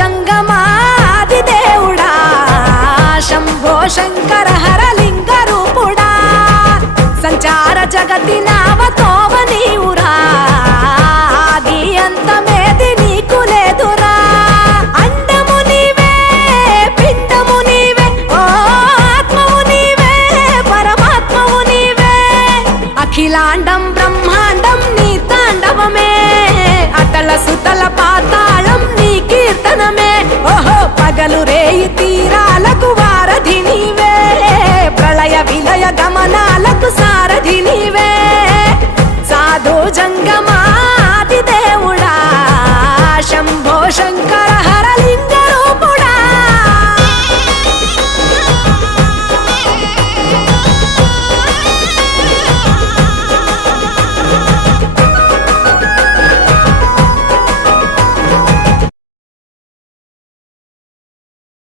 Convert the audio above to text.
జంగమాది దేవుడా శంభో శంకర హరలింగ రూపుడా సంచార జగతి నావతోవ నీవురా ఆది అంతమేది నీకు లేదురా అండము నీవే పిండము నీవే ఓ ఆత్మవు నీవే పరమాత్మవు నీవే అఖిలాండం బ్రహ్మాండం నీ తాండవమే అతల సుతల పాతాళం నీ కీర్తనమే ఓహో పగలు రేయి తీరాలకు వారధి నీవే ప్రళయ విలయ గమనాలకు సారథి నీవే సాధు జంగమా